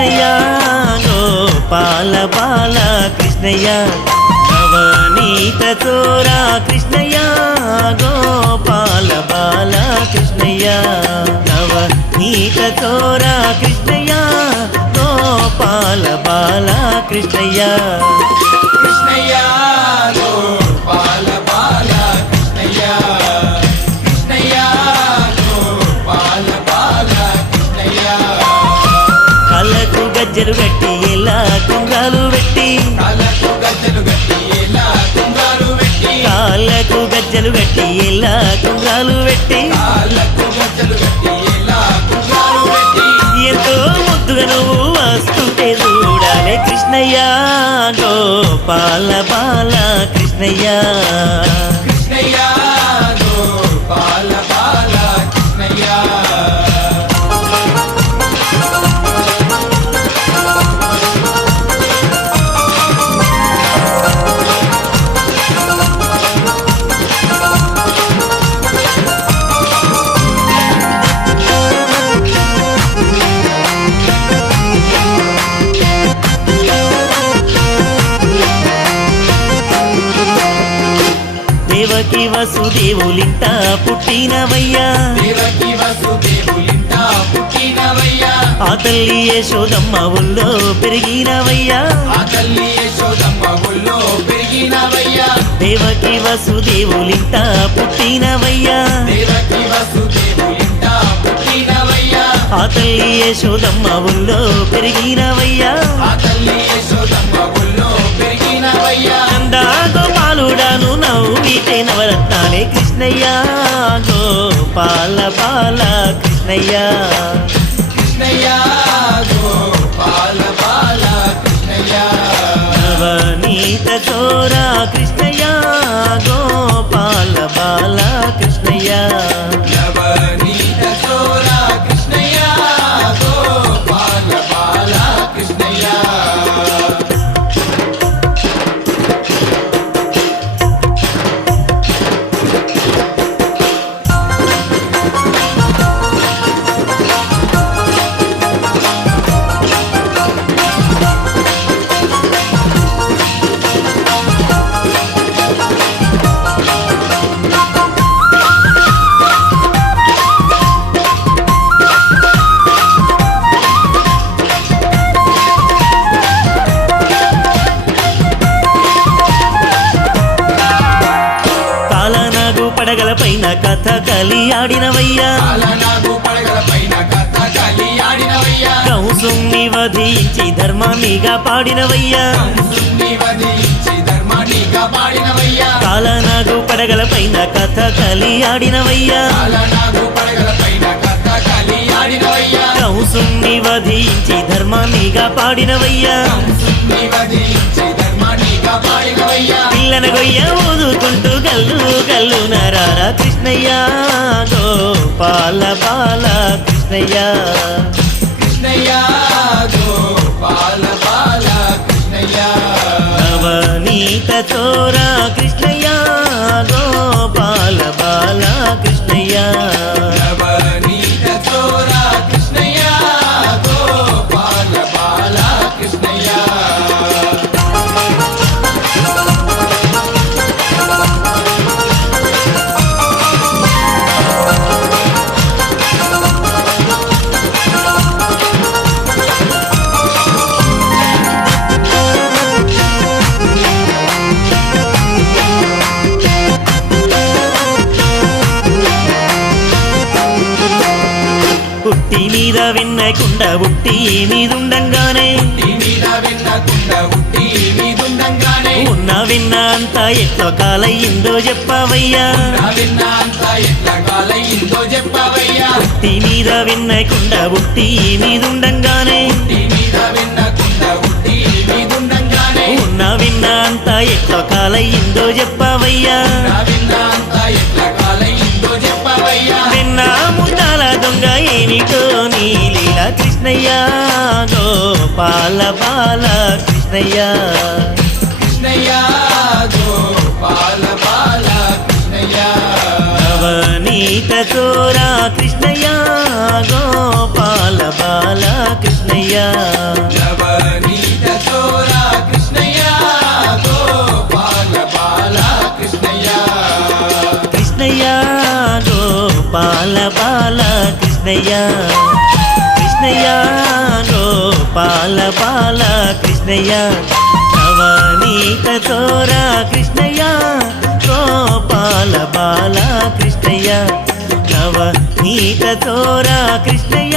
కృష్ణయ్య గోపాల బాల కృష్ణయ్య నవనీత చోరా కృష్ణయ్య గోపాల బాల కృష్ణయ్య నవనీత చోరా కృష్ణయ్య గోపాల బాల కృష్ణయ్య కృష్ణయ్య గోపాల బాల కృష్ణయ్య కృష్ణయ్య గోపాల బాల కృష్ణయ్య కళ్ళకు గజ్జలు గట్టి ఎలా కుంగాలు పెట్టి కాళ్ళకు గజ్జలు గట్టి ఎలా కుంగాలు పెట్టి కాళ్ళకు గజ్జలు గట్టి ఎలా కుంగాలు పెట్టి కాళ్ళకు గజ్జలు గట్టి ఎలా కుంగాలు పెట్టి ఎంతో ముద్దుగా నువ్వు వస్తుంటే చూడాలి కృష్ణయ్య గోపాల బాల కృష్ణయ్య కృష్ణయ్య గోపాల బాల కృష్ణయ్య దేవకి వసుదేవులింట పుట్టినవయ్యా దేవకి వసుదేవులింట పుట్టినవయ్యా ఆ తల్లి యశోదమ్మ ఊళ్ళో పెరిగినవయ్యా ఆ తల్లి యశోదమ్మ ఊళ్ళో పెరిగినవయ్యా దేవకి వసుదేవులింట పుట్టినవయ్యా దేవకి వసుదేవులింట పుట్టినవయ్యా ఆ తల్లి యశోదమ్మ ఊళ్ళో పెరిగినవయ్యా ఆ తల్లి యశోదమ్మ ఊళ్ళో పెరిగినవయ్యా నందా గోపాలుడాను నవ్వితే నవరత్నాలే కృష్ణయ్య గోపాల బాల కృష్ణయ్య కృష్ణయ్య గోపాల బాల కృష్ణయ్య నవనీత చోరా కృష్ణయ్య గోపాల బాల కృష్ణయ్య నవనీత చోరా కృష్ణయ్య గోపాల బాల కృష్ణయ్య కాలనాగు పడగల పైన కథ కలి ఆడినవయ్యా కాలనాగు పడగల పైన కథ కలి ఆడినవయ్యా కంసుని వధించి ధర్మాన్నిగా పాడినవయ్యా కంసుని వధించి ధర్మాన్ని కాపాడినవయ్యా కాలనాగు పడగల పైన కథ కలి ఆడినవయ్యా కాలనాగు పడగల పైన కథ కలి ఆడినవయ్యా కంసుని వధించి ధర్మాన్నిగా పాడినవయ్యా కంసుని వధించి ధర్మాన్ని కాపాడినవయ్యా పిల్లన గొయ్య ఊదుకుంటూ గల్లు గల్లు నరారా కృష్ణయ్య గోపాల బాల కృష్ణయ్య కృష్ణయ్య గోపాల బాల కృష్ణయ్య నవనీత చోరా కృష్ణయ్య గోపాల బాల కృష్ణయ్య నవనీత చోరా కృష్ణయ్య గోపాల బాల కృష్ణయ్య పుట్టి మీద విన్నకుండా ఉట్టి మీదుండంగానే మీద విన్నకుండా ఉట్టి మీదుండంగానే ఉన్న విన్న అంతా ఎట్లా కాలయ్యిందో చెప్పవయ్యా విన్న అంత ఎట్లా కాలయ్యిందో చెప్పవయ్యా పుట్టి మీద విన్నకుండా ఉట్టి మీదుండంగానే మీద విన్నకుండా ఉట్టి మీదుండంగానే ఉన్న విన్న అంతా ఎట్లా కాలయ్యిందో చెప్పవయ్యా విన్న అంత ఎట్లా కాలయ్యిందో చెప్పవయ్యా విన్న ముద్దాల దొంగ ఏమిటో నీ లీలా కృష్ణయ్య గోపాల బాల కృష్ణయ్య కృష్ణయ్య గోపాల బాల కృష్ణయ్య నవనీత చోరా కృష్ణయ్య గోపాల బాల కృష్ణయ్య కృష్ణయ్య నవనీత చోరా కృష్ణయ్య గోపాల బాల కృష్ణయ్య కృష్ణయ్య గోపాల బాల కృష్ణయ్య కృష్ణయ్య గోపాల బాల కృష్ణయ్య నవనీత చోరా కృష్ణయ్య గోపాల బాల కృష్ణయ్య నవనీత చోరా కృష్ణయ్య